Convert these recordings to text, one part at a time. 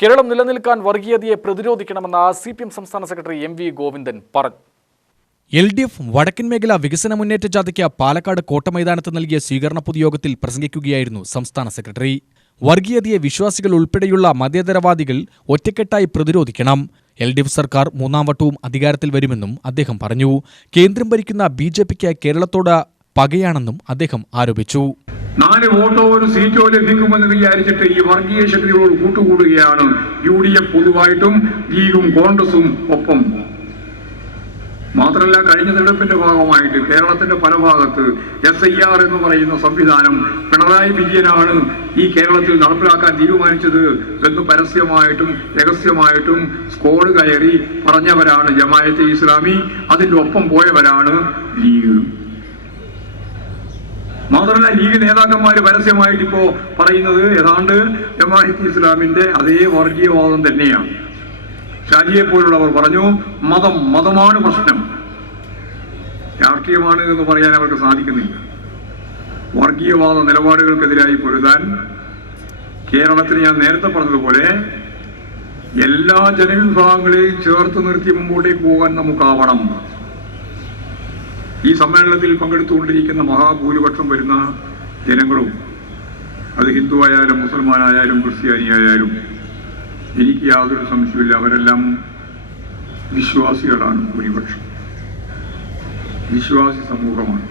കേരളം നിലനിൽക്കാൻ വർഗീയതയെ പ്രതിരോധിക്കണമെന്ന് CPM സംസ്ഥാന secretary MV Govindan പറഞ്ഞു. LDF വടക്കൻ മേഖല വികസന മുന്നേറ്റ ജാഥയ്ക്ക് പാലക്കാട് കോട്ടമൈതാനത്ത് നൽകിയ സ്വീകരണ പൊതുയോഗത്തിൽ പ്രസംഗിക്കുകയായിരുന്നു സംസ്ഥാന സെക്രട്ടറി. വർഗീയതയെ വിശ്വാസികൾ ഉൾപ്പെടെയുള്ള മതേതരവാദികൾ ഒറ്റക്കെട്ടായി പ്രതിരോധിക്കണം. LDF സർക്കാർ മൂന്നാം വട്ടവും അധികാരത്തിൽ വരുമെന്നും അദ്ദേഹം പറഞ്ഞു. കേന്ദ്രം ഭരിക്കുന്ന BJPക്ക് കേരളത്തോട് പകയാണെന്നും അദ്ദേഹം ആരോപിച്ചു. 4 വോട്ടോ ഒരു സീറ്റോ ലഭിക്കുമെന്ന് വിചാരിച്ചിട്ട് ഈ വർഗീയ ശക്തികളോട് കൂട്ടുകൂടുകയാണ് UDF പൊതുവായിട്ടും ലീഗും കോൺഗ്രസും ഒപ്പം. മാത്രമല്ല, കഴിഞ്ഞ തെരഞ്ഞെടുപ്പിന്റെ ഭാഗമായിട്ട് കേരളത്തിന്റെ പല ഭാഗത്ത് SIR എന്ന് പറയുന്ന സംവിധാനം പിണറായി വിജയനാണ് ഈ കേരളത്തിൽ നടപ്പിലാക്കാൻ തീരുമാനിച്ചത് എന്ന് പരസ്യമായിട്ടും രഹസ്യമായിട്ടും സ്കോഡ് കയറി പറഞ്ഞവരാണ് ജമാഅത്തെ ഇസ്ലാമി. അതിന്റെ ഒപ്പം പോയവരാണ് ലീഗ്. മാത്രമല്ല, ലീഗ് നേതാക്കന്മാര് പരസ്യമായിട്ട് ഇപ്പോ പറയുന്നത് ഏതാണ്ട് ജമാഅത്തെ ഇസ്ലാമിന്റെ അതേ വർഗീയവാദം തന്നെയാണ്. ഷാജിയെ പോലുള്ളവർ പറഞ്ഞു, മതമാണ് പ്രശ്നം, രാഷ്ട്രീയമാണ് എന്ന് പറയാൻ അവർക്ക് സാധിക്കുന്നില്ല. വർഗീയവാദ നിലപാടുകൾക്കെതിരായി പൊരുതാൻ കേരളത്തിൽ ഞാൻ നേരത്തെ പറഞ്ഞതുപോലെ എല്ലാ ജനവിഭാഗങ്ങളെയും ചേർത്ത് നിർത്തി മുമ്പോട്ടേക്ക് പോകാൻ നമുക്കാവണം. ഈ സമ്മേളനത്തിൽ പങ്കെടുത്തുകൊണ്ടിരിക്കുന്ന മഹാഭൂരിപക്ഷം വരുന്ന ജനങ്ങളും, അത് ഹിന്ദു ആയാലും മുസൽമാനായാലും ക്രിസ്ത്യാനിയായാലും, എനിക്ക് യാതൊരു സംശയമില്ല, അവരെല്ലാം വിശ്വാസികളാണ്. ഭൂരിപക്ഷം വിശ്വാസി സമൂഹമാണ്.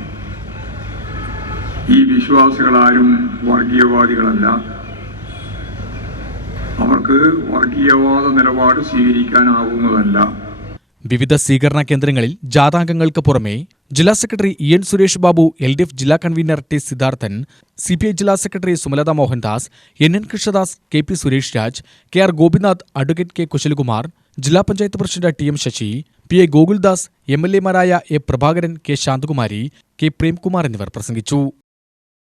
ഈ വിശ്വാസികളാരും വർഗീയവാദികളല്ല. അവർക്ക് വർഗീയവാദ നിലപാട് സ്വീകരിക്കാനാവുന്നതല്ല. വിവിധ സ്വീകരണ കേന്ദ്രങ്ങളിൽ ജാഥാംഗങ്ങൾക്ക് പുറമെ ജില്ലാ secretary EN Suresh Babu, LDF ജില്ലാ കൺവീനർ T സിദ്ധാർത്ഥൻ, CPI ജില്ലാ secretary Sumalatha Mohandas, NN Krishnadas, KP Suresh Raj, KR Gopinath, advocate K Kushalakumar, ജില്ലാ panchayat president TM Sasi, PA Gokuldas, MLA മാരായ A Prabhakaran, K Santhakumari, K Premkumar എന്നിവർ പ്രസംഗിച്ചു.